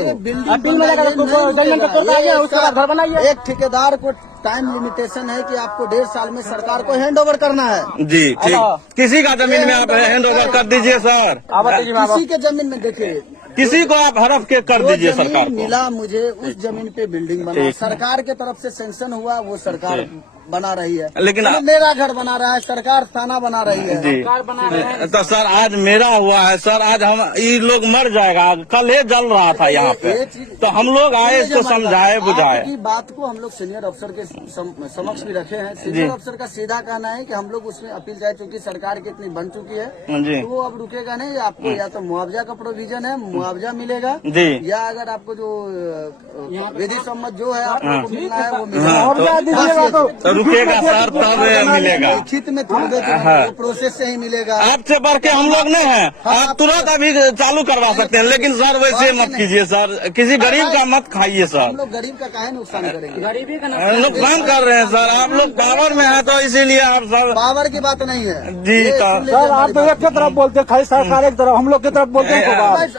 Appeal में जमीन को तोड़ाइए, उसके बाद घर बनाइए। एक ठेकेदार को टाइम लिमिटेशन है कि आपको 1.5 साल में सरकार को हैंड ओवर करना है। जी ठीक, किसी का जमीन में आप हैंड ओवर कर दीजिए सर। किसी के जमीन में देखिए, किसी को आप हड़प के कर दीजिए सरकार को। मिला मुझे उस जमीन पे बिल्डिंग बना, सरकार के तरफ से सैंक्शन हुआ, वो सरकार बना रही है। लेकिन मेरा घर बना रहा है सरकार, थाना बना रही है जी। तो सर आज मेरा हुआ है सर, आज हम ये लोग मर जाएगा। कल ये जल रहा था यहाँ पे, तो हम लोग आए, इसको समझाए बुझाए। की बात को हम लोग सीनियर अफसर के समक्ष भी रखे हैं। सीनियर अफसर का सीधा कहना है कि हम लोग उसमें अपील जाए, चूंकि सरकार की इतनी बन चुकी है तो वो अब रुकेगा नहीं। आपको या तो मुआवजा का प्रोविजन है, मुआवजा मिलेगा जी, या अगर आपको जो विधि सम्मत जो है आपको मिलना है वो मिलेगा। रुकेगा सर तब मिलेगा, लिखित में थोड़े प्रोसेस से ही मिलेगा। आपसे बढ़ के हम लोग नहीं है, आप तुरंत अभी चालू करवा सकते हैं, लेकिन सर वैसे मत कीजिए सर, किसी गरीब का मत खाइए सर। हम लोग गरीब का काहे नुकसान करेंगे? गरीबी का नुकसान कर रहे हैं सर, आप लोग पावर में है तो इसीलिए आप सर। पावर की बात नहीं है जी सर, आप तो एक तरफ बोलते, खाली सरकार की तरफ, हम लोग की तरफ बोलते हैं।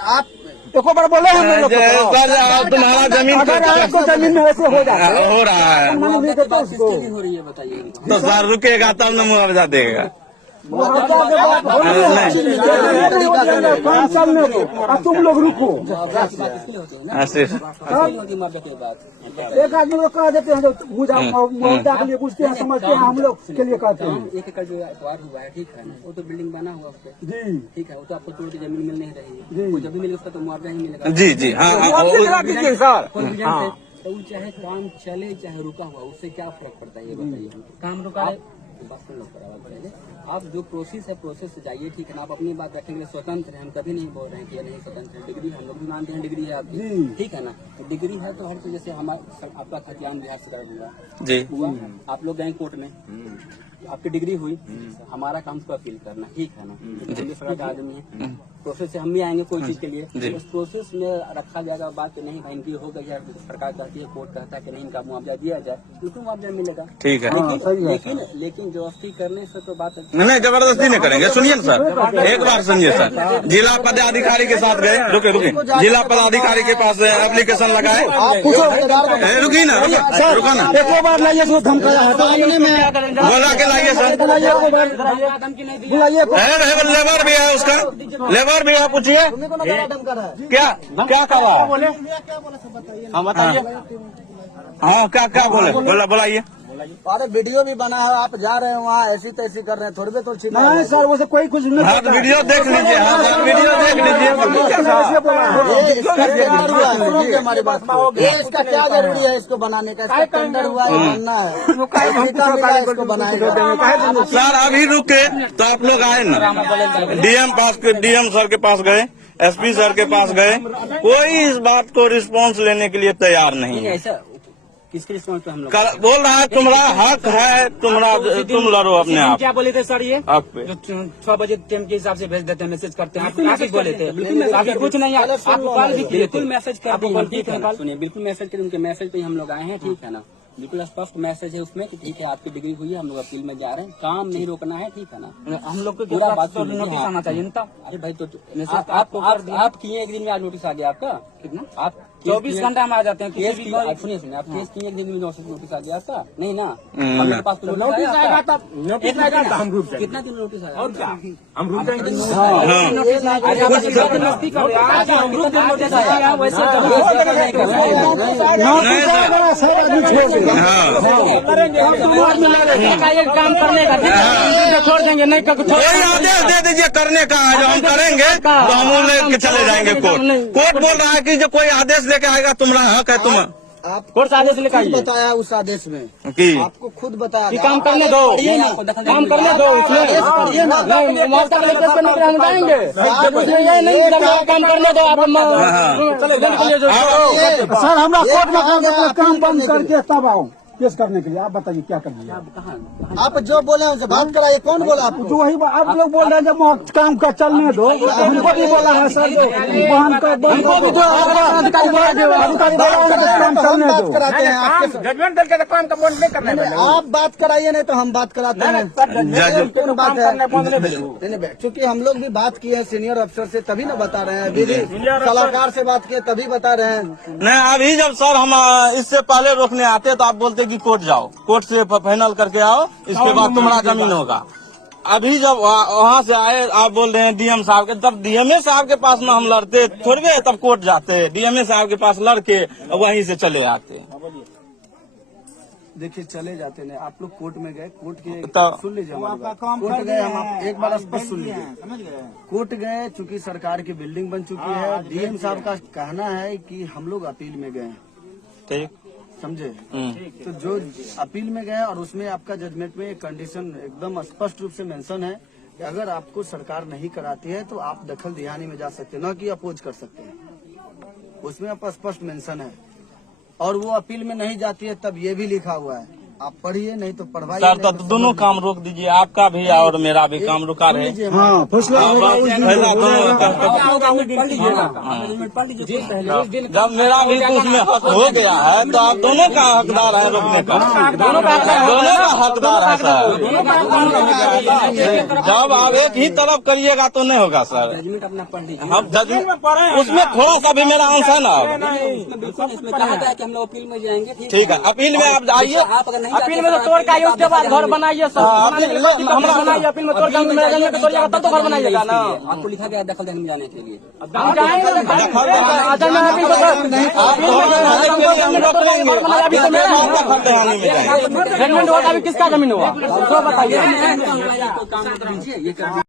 आप देखो बार बोले हम लोग सर, तुम्हारा जमीन आपको जमीन में वैसे हो जाता है, हो रहा है हो रही है बताइए। तो सर रुकेगा तब न मुआवजा देगा। 5 साल में तुम लोग रुको। एक आदमी को कह देते हैं तो मुआवजा के लिए पूछते हैं, समझते हैं, हम लोग के लिए कहते हैं। 1 एकड़ जो एतवार हुआ है, ठीक है, वो तो बिल्डिंग बना हुआ उस पर जी, ठीक है, वो तो आपको तोड़ के जमीन मिल नहीं रही है, वो जब भी मिलेगा उसका तो मुआवजा ही मिलेगा। जी जी हाँ, सर तो चाहे काम चले चाहे रुका हुआ, उससे क्या फर्क पड़ता है ये बताइए। काम रुका है बस लोग कराना पड़ेगा। आप जो प्रोसेस है प्रोसेस से जाइए, ठीक है ना। आप अपनी बात रखेंगे स्वतंत्र है, हम कभी नहीं बोल रहे हैं कि ये नहीं स्वतंत्र है। डिग्री हम लोग भी मानते हैं, डिग्री है आपकी, ठीक है ना। तो डिग्री है तो हर चीज, जैसे हमारा आपका खतियान बिहार से हुआ जी हुआ, आप लोग गए कोर्ट में, आपकी डिग्री हुई, हमारा काम उसको अपील करना, ठीक है ना। सरकार का आदमी है, प्रोसेस से हम भी आएंगे कोई चीज के लिए, उस प्रोसेस में रखा जाएगा बात कि नहीं भाई इनकी हो गई है, सरकार कहती है, कोर्ट कहता है कि नहीं इनका मुआवजा दिया जाए, बिल्कुल मुआवजा मिलेगा, ठीक है। लेकिन जबरदस्ती करने से तो बात नहीं, जबरदस्ती नहीं करेंगे। सुनिए ना सर, एक बार सुनिए सर, जिला पदाधिकारी के साथ गए, रुके जिला पदाधिकारी के पास एप्लीकेशन लगाए, रुकी ना रुका ना, एक बार लाइए, बोला के लाइए सर, लेबर भी है उसका, लेबर भी है, पूछिए क्या क्या कहा है, हाँ बताइए, हाँ क्या बोले, बोलाइए। अरे वीडियो भी बना है, आप जा रहे हैं वहाँ ऐसी तैसी कर रहे हैं, थोड़ी भी तो ठीक नहीं सर, वो कोई कुछ नहीं। हाँ तो वीडियो देख लीजिए, हाँ वीडियो देख लीजिए। हमारी बात इसका क्या जरूरी है इसको बनाने का, इसका टेंडर हुआ है, बनना है, इसको बनाएगा। सर अभी रुके तो आप लोग आए ना, डीएम सर के पास गए, एसपी सर के पास गए, कोई इस बात को रिस्पॉन्स लेने के लिए तैयार नहीं है। किसके रिस्पॉन्स पे हम लोग बोल रहा है तुम्हारा हक है, तुम लड़ो अपने आप। क्या बोले थे सर, ये आप पे 6 बजे टाइम के हिसाब से भेज देते हैं, मैसेज करते हैं, आप ही बोले थे, कुछ नहीं, आपको कॉल भी किए थे, मैसेज कर, सुनिए बिल्कुल मैसेज कर, उनके मैसेज पे हम लोग आए हैं, ठीक है ना। बिल्कुल स्पष्ट मैसेज है उसमें कि ठीक है आपकी डिग्री हुई है, हम लोग अपील में जा रहे हैं, काम नहीं रोकना है, ठीक है ना। हम लोग को पूरा बात तो नोटिस आना चाहिए ना। अरे भाई तो आप किए एक दिन में आज नोटिस आ गया आपका, कितना आप 24 घंटा में आ जाते हैं। सुनिए आप केस किए एक दिन में नोटिस आ गया आपका, नहीं ना, हमारे पास तो नोटिस आएगा, तब नोटिस आएगा तो हम रुक जाएंगे। कितना दिन नोटिस आएगा और क्या हम रुक जाएंगे। काम करने का छोड़ देंगे, नहीं कोई आदेश दे दीजिए करने का, जो हम करेंगे तो हम लेके चले जाएंगे कोर्ट। कोर्ट बोल रहा है कि जो कोई आदेश लेके आएगा तुम्हारा हक है, तुम आप कोर्ट आदेश लेकर आइए। बताया उस आदेश में कि आपको खुद बताया कि काम करने दो, काम करने दो, काम करने दो आप। सर हमरा कोर्ट में काम बंद करके तब आओ, केस करने के लिए। आप बताइए क्या करिए? कहाँ आप जो बोले हैं उनसे बात कराइए। कौन बोला आपको? जो वही आप लोग बोल रहे हैं जब काम का चलने दो, हमको भी बोला है सर, जो वाहन का अधिकारी बोला काम चलने बात दो। कराते हैं आपके साथ। जजमेंट दल के तो काम का बंद नहीं करना है। आप बात कराइए नहीं तो हम बात कराते हैं। कौन बात है? नहीं, क्योंकि हम लोग भी बात किए हैं सीनियर अफसर से, तभी ना बता रहे हैं। विधि सलाहकार से बात किए तभी बता रहे हैं। नहीं अभी जब सर हम इससे पहले रोकने आते तो आप बोलते कि कोर्ट जाओ, कोर्ट से फाइनल करके आओ, इसके बाद तुम्हारा जमीन होगा। अभी जब वहाँ से आए आप बोल रहे हैं डीएम साहब के, तब डीएमए साहब के पास में हम लड़ते थोड़े, तब कोर्ट जाते, डीएमए साहब के पास लड़के वहीं से चले आते। देखिए चले जाते नहीं, आप लोग कोर्ट में गए, कोर्ट के तो- सुन लीजिए हमारी बात। कोर्ट गए हम, आप एक बार स्पष्ट सुन लीजिए। कोर्ट गए, चूंकि सरकार की बिल्डिंग बन चुकी है, डीएम साहब का कहना है कि हम लोग अपील में गए, ठीक समझे? तो जो अपील में गए और उसमें आपका जजमेंट में एक कंडीशन एकदम स्पष्ट रूप से मेंशन है कि अगर आपको सरकार नहीं कराती है तो आप दखल दिहानी में जा सकते हैं, न कि अपोज कर सकते हैं। उसमें आपका स्पष्ट मेंशन है। और वो अपील में नहीं जाती है तब ये भी लिखा हुआ है, आप पढ़िए नहीं तो पढ़वाइए। सर तो दोनों काम रोक दीजिए, आपका भी और मेरा भी काम रुका रहे। हाँ फैसला होगा उस दिन। फैसला दोनों का। जब मेरा भी उसमें हक हो गया है तो आप दोनों का हकदार है रोकने का, दोनों का हकदार है सर। जब आप एक ही तरफ करिएगा तो नहीं होगा सर। जजमेंट अपना पढ़ लीजिए। हम जजमेंट उसमें थोड़ा सा भी मेरा अंश है ना। इसमें बिल्कुल इसमें कहा गया है कि हम लोग अपील में जाएंगे। ठीक है अपील में आप जाइए। आप अगर नहीं अपील में तो तोड़ के आइए, उसके बाद घर बनाइए सर। बनाने के लिए कोई दिक्कत नहीं, बनाइए। अपील में तोड़ के मेरा जमीन पे तोड़िएगा तब तो घर बनाइएगा ना। आपको लिखा गया दखल देने में जाने के लिए। हम जाएंगे तो नहीं अभी तो मेरा नहीं जजमेंट हुआ, अभी किसका जमीन हुआ तो बताइए। काम दीजिए ये कर